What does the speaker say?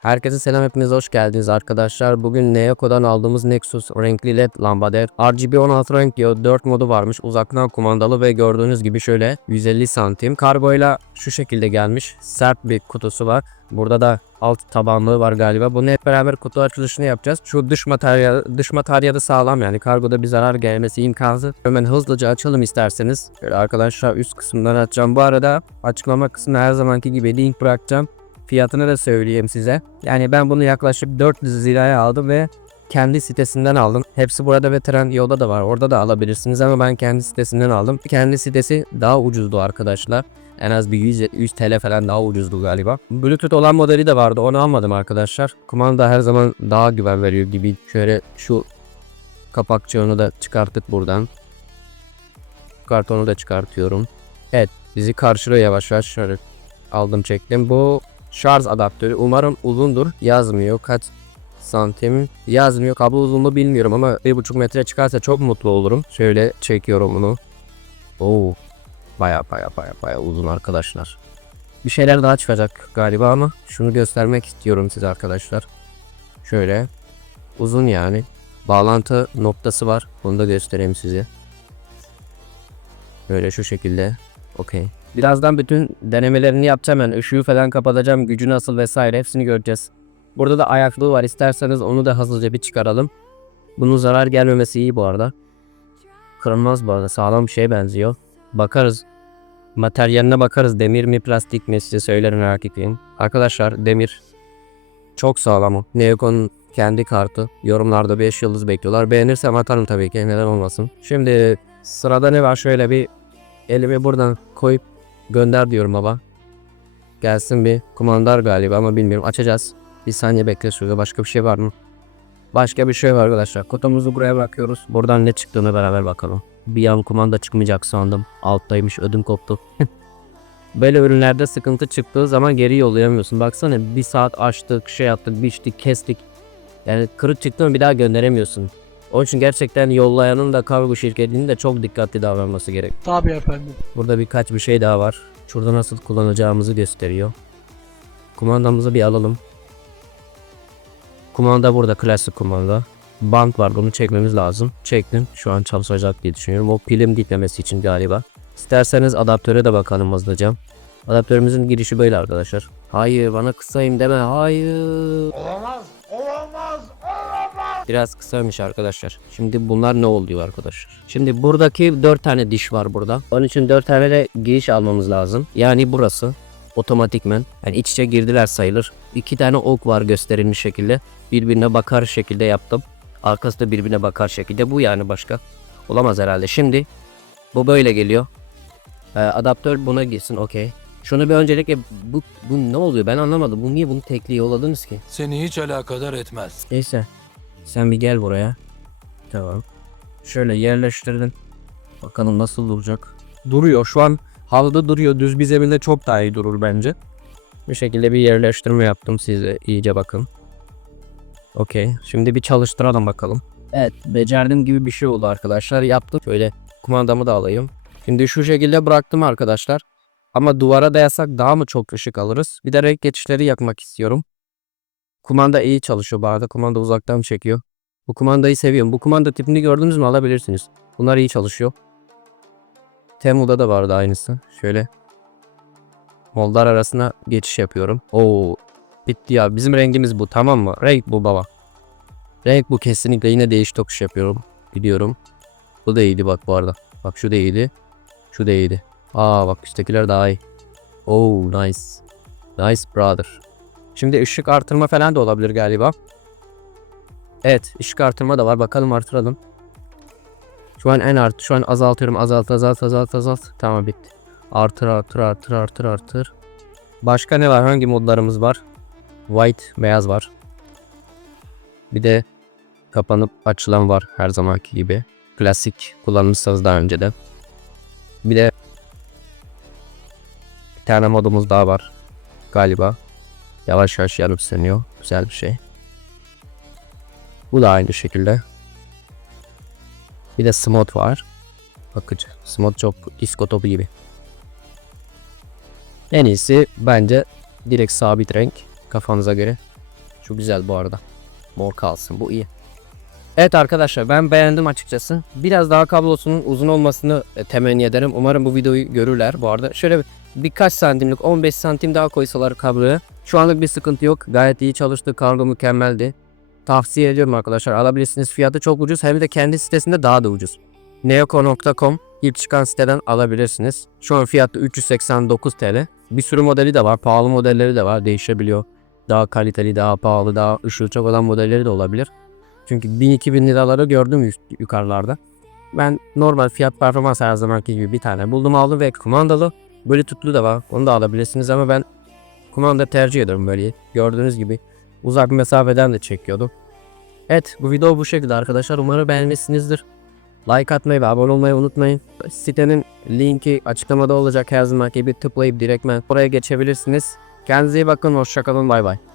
Herkese selam, hepiniz hoş geldiniz arkadaşlar. Bugün Neoco'dan aldığımız Nexus renkli led lambader RGB 16 renk diyor. 4 modu varmış, uzaktan kumandalı ve gördüğünüz gibi şöyle 150 santim. Kargoyla şu şekilde gelmiş, sert bir kutusu var. Burada da alt tabanlığı var galiba. Bunu hep beraber kutu açılışını yapacağız. Şu dış materyalı sağlam, yani kargoda bir zarar gelmesi imkansız. Hemen hızlıca açalım isterseniz. Şöyle arkadaşlar üst kısımdan açacağım. Bu arada açıklama kısmına her zamanki gibi link bırakacağım. Fiyatını da söyleyeyim size. Yani ben bunu yaklaşık 400 liraya aldım ve kendi sitesinden aldım. Hepsi burada ve Trendyol'da da var. Orada da alabilirsiniz ama ben kendi sitesinden aldım. Kendi sitesi daha ucuzdu arkadaşlar. En az bir 100 TL falan daha ucuzdu galiba. Bluetooth olan modeli de vardı. Onu almadım arkadaşlar. Kumanda her zaman daha güven veriyor gibi. Şöyle şu kapakçığını da çıkarttık buradan. Kartonu da çıkartıyorum. Evet, bizi karşılıyor yavaş yavaş. Şöyle aldım, çektim. Bu şarj adaptörü, umarım uzundur, yazmıyor kaç santim yazmıyor, kablo uzunluğu bilmiyorum ama 1,5 metre çıkarsa çok mutlu olurum. Şöyle çekiyorum bunu. Oo, baya uzun arkadaşlar. Bir şeyler daha çıkacak galiba ama şunu göstermek istiyorum size arkadaşlar. Şöyle uzun, yani bağlantı noktası var, bunu da göstereyim size. Böyle şu şekilde. Okey. Birazdan bütün denemelerini yapacağım, yani ışığı falan kapatacağım, gücü nasıl vesaire hepsini göreceğiz. Burada da ayaklığı var, isterseniz onu da hızlıca bir çıkaralım. Bunun zarar gelmemesi iyi bu arada. Kırılmaz bu arada, sağlam bir şeye benziyor. Bakarız. Materyaline bakarız, demir mi plastik mi size söylerim, merak etmeyin. Arkadaşlar demir. Çok sağlam o. Neocon'un kendi kartı. Yorumlarda 5 yıldız bekliyorlar. Beğenirsem atarım tabii ki, neden olmasın. Şimdi sırada ne var, şöyle bir elimi buradan koyup gönder diyorum baba. Gelsin bir kumandar galiba ama bilmiyorum, açacağız. Bir saniye bekle, şurada başka bir şey var mı? Başka bir şey var arkadaşlar. Kutumuzu buraya bırakıyoruz. Buradan ne çıktığını beraber bakalım. Bir an kumanda çıkmayacak sandım. Alttaymış, ödüm koptu. Böyle ürünlerde sıkıntı çıktığı zaman geri yollayamıyorsun. Baksana, bir saat açtık, şey yaptık, biçtik, kestik. Yani kırık çıktı mı bir daha gönderemiyorsun. Onun için gerçekten yollayanın da kargo şirketinin de çok dikkatli davranması gerek. Tabii efendim. Burada birkaç bir şey daha var. Şurada nasıl kullanacağımızı gösteriyor. Kumandamızı bir alalım. Kumanda burada, klasik kumanda. Bant var, bunu çekmemiz lazım. Çektim. Şu an çalışacak diye düşünüyorum. O pilim gitmemesi için galiba. İsterseniz adaptöre de bakalım hızlıca. Adaptörümüzün girişi böyle arkadaşlar. Hayır, bana kısayım deme. Hayır. Olamaz. Biraz kısaymış arkadaşlar. Şimdi bunlar ne oluyor arkadaşlar? Şimdi buradaki 4 tane diş var burada. Onun için 4 tane de giriş almamız lazım. Yani burası otomatikmen, yani iç içe girdiler sayılır. 2 tane ok var gösterilmiş şekilde. Birbirine bakar şekilde yaptım. Arkası da birbirine bakar şekilde. Bu yani başka olamaz herhalde. Şimdi bu böyle geliyor. Adaptör buna girsin, okey. Şunu bir öncelikle bu ne oluyor, ben anlamadım. Bu niye bunu tekli yolladınız ki? Seni hiç alakadar etmez. Neyse. Sen bir gel buraya. Tamam. Şöyle yerleştirdin. Bakalım nasıl duracak. Duruyor. Şu an havada duruyor. Düz bir zeminde çok daha iyi durur bence. Bu şekilde bir yerleştirme yaptım, size iyice bakın. Okey. Şimdi bir çalıştıralım bakalım. Evet. Becerdiğim gibi bir şey oldu arkadaşlar. Yaptım. Şöyle kumandamı da alayım. Şimdi şu şekilde bıraktım arkadaşlar. Ama duvara dayasak daha mı çok ışık alırız? Bir de renk geçişleri yakmak istiyorum. Kumanda iyi çalışıyor bu arada. Kumanda uzaktan çekiyor. Bu kumandayı seviyorum. Bu kumanda tipini gördünüz mü, alabilirsiniz. Bunlar iyi çalışıyor. Temu'da da vardı aynısı. Şöyle mollar arasına geçiş yapıyorum. Oo, bitti ya. Bizim rengimiz bu, tamam mı? Renk bu baba. Renk bu kesinlikle. Yine değiş tokuş yapıyorum. Gidiyorum. Bu da iyiydi bak bu arada. Bak şu da iyiydi. Şu da iyiydi. Aa bak, üsttekiler daha iyi. Oh nice. Nice brother. Şimdi ışık artırma falan da olabilir galiba. Evet, ışık artırma da var. Bakalım, artıralım. Şu an azaltıyorum. Azalt. Tamam, bitti. Artır. Başka ne var? Hangi modlarımız var? White, beyaz var. Bir de kapanıp açılan var her zamanki gibi. Klasik kullanmışsanız daha önce de. Bir de bir tane modumuz daha var galiba. Yavaş yavaş yanıp sönüyor. Güzel bir şey. Bu da aynı şekilde. Bir de smot var. Bakıcı. Smot çok disco topu gibi. En iyisi bence direkt sabit renk kafanıza göre. Şu güzel bu arada. Mor kalsın, bu iyi. Evet arkadaşlar, ben beğendim açıkçası. Biraz daha kablosunun uzun olmasını temenni ederim. Umarım bu videoyu görürler bu arada. Şöyle birkaç santimlik, 15 santim daha koysalar kabloya. Şu anlık bir sıkıntı yok. Gayet iyi çalıştı. Kargo mükemmeldi. Tavsiye ediyorum arkadaşlar. Alabilirsiniz. Fiyatı çok ucuz. Hem de kendi sitesinde daha da ucuz. Neoko.com ilk çıkan siteden alabilirsiniz. Şu an fiyatı 389 TL. Bir sürü modeli de var. Pahalı modelleri de var. Değişebiliyor. Daha kaliteli, daha pahalı, daha ışığı çok olan modelleri de olabilir. Çünkü 1000-2000 liraları gördüm yukarılarda. Ben normal fiyat performans her zamanki gibi bir tane buldum, aldım ve kumandalı. Bluetooth'lu da var. Onu da alabilirsiniz ama ben kumanda tercih ediyorum böyle. Gördüğünüz gibi uzak mesafeden de çekiyordum. Evet, bu video bu şekilde arkadaşlar. Umarım beğenmişsinizdir. Like atmayı ve abone olmayı unutmayın. Sitenin linki açıklamada olacak, her zamanki gibi tıklayıp direktmen oraya geçebilirsiniz. Kendinize iyi bakın. Hoşçakalın. Bay bay.